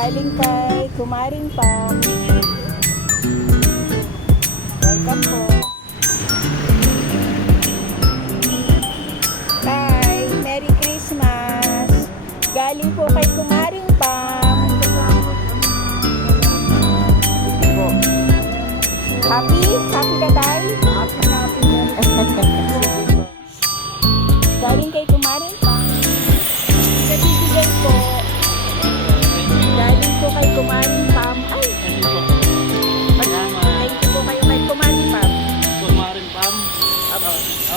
galing kay Kumaring Pam. Welcome po. Bye! Merry Christmas! Galing po kay Kumaring Pam. Sige po. Happy? Happy ka tayo? Happy. Galing kay Kumaring Pam. Nabibigay po. Galing po kay Kumaring Pam. Ay! Thank you po kayo kay Kumaring Pam. Kumaring Pam.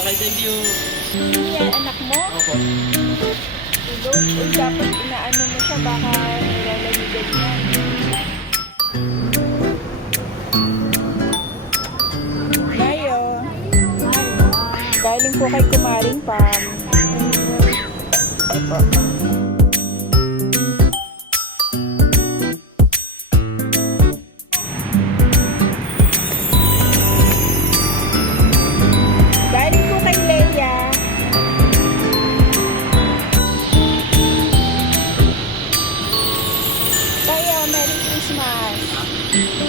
Okay, thank you. Yan, anak mo? Opo. Tulog. Uy, dapat inaano mo siya. Baka nilalamigan niya. Mayo. Galing po kay Kumaring Pam. Opo. Galing po kay Leia. Kaya, Merry Christmas.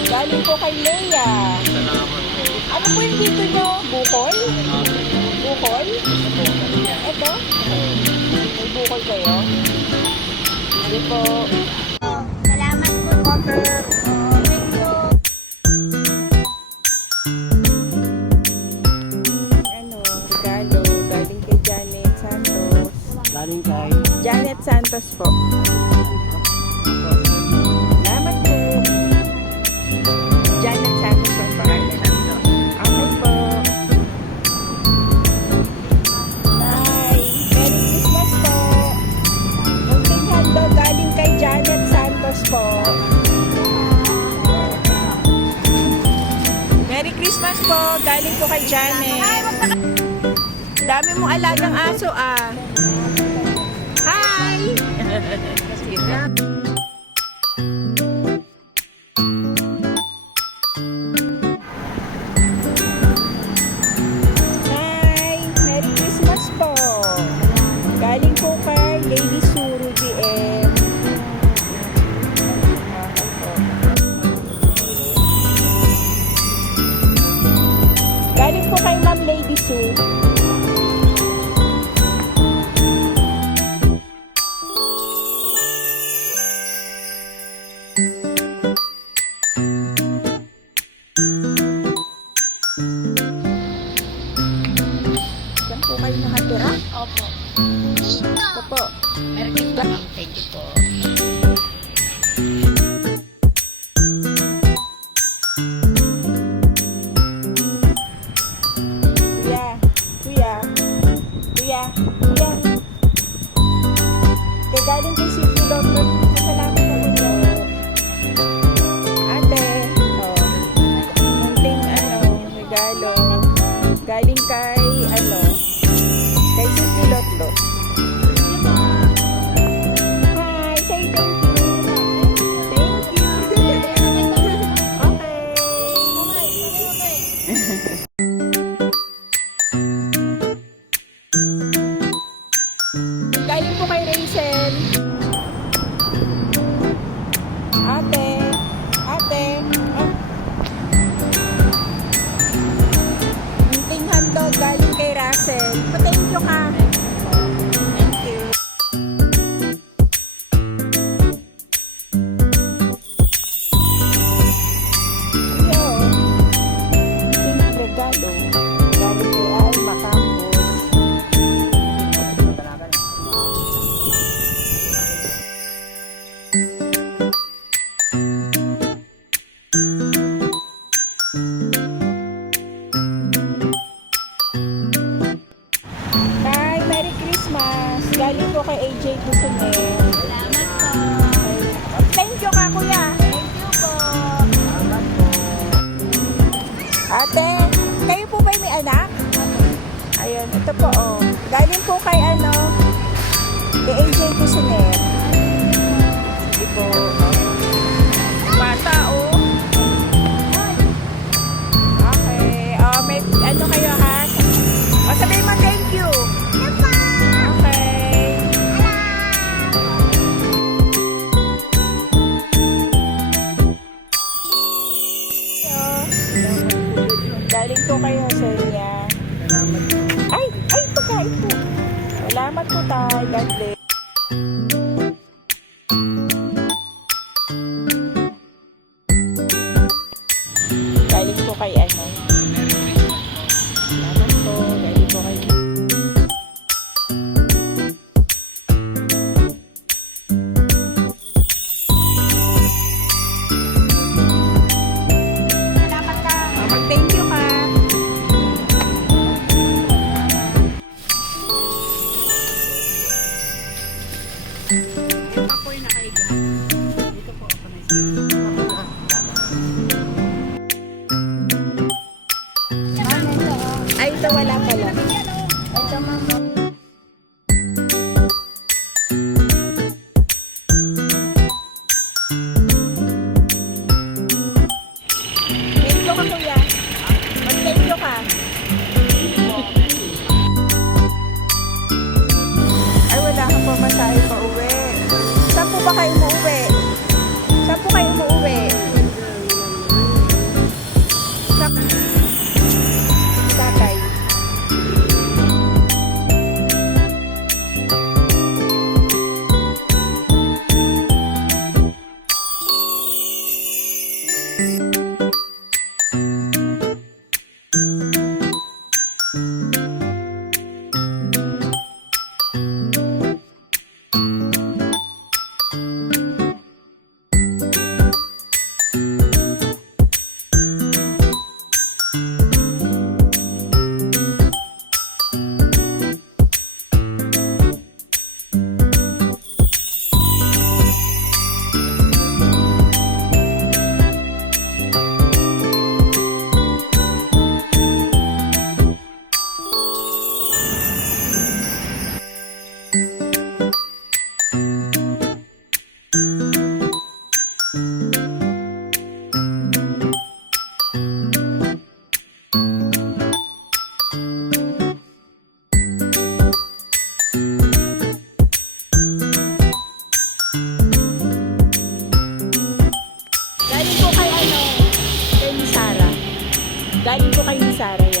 Galing po kay Leia. Salamat po. Ano po yung dito nyo? Bukol? Bukol? Ito? May bukol kayo? Hindi po. Salamat po. Water. Thank you. Ano, regalo. Galing kay Janet Santos. Galing kay Janet Santos po. Salamat po. Janet Santos po ang pangalan. Okay po. Bye. Merry Christmas po. Munting handog galing kay Janet Santos po. Merry Christmas po. Galing po kay Janet. Dami mong alagang aso ah. Hi! Sige na. Hi! Merry Christmas po! Galing po kay Lady Suru BM. Okay po. Galing po kay Ma'am Lady Sue. Saan po kayo nakatira? Opo. Ito po. Merry Christmas. Thank you po. Kuya. Kuya. Kuya. Kuya. Kagaling kay City Doctor. Kasalamat ako niyo. Ate. Oh. Munting regalo. Galing kay kay City Lotlo. Hi. Say thank you. Thank you. Okay. Galing po kay Rachel. Ate. Ate. Oh. Munting handog galing kay Russell. Thank you ka. Thank you. Yo. Munting regalo. Galing kay Alma Campos. Bye! Merry Christmas! Galing po kay AJ Kusunet. Salamat po. Thank you ka, kuya! Thank you po. Ate, kayo po ba may anak? Ayun, ito po oh. Galing po kay kay AJ Kusunet. Sige po. Bata oh. Okay. Oh, may kayo ha? O, sabihin mo thank you. Okay. Bye-bye. God bless. Galing po kay ano. Salamat po. Galing po kay... Salamat ka. Mag-thank you ka. Ito po yung nakahiga. Dito po ako na Ay, ito wala pala. Ito mama. Thank you ka, kuya. Mag-thank you ka. Ay, wala kang pamasahe pa uwi. Saan po ba kayo umuwi? Saan po kayo umuwi? Sa... Sakay. Galing po kay ano, kay Miss Sarah. Galing po kay Miss Sarah.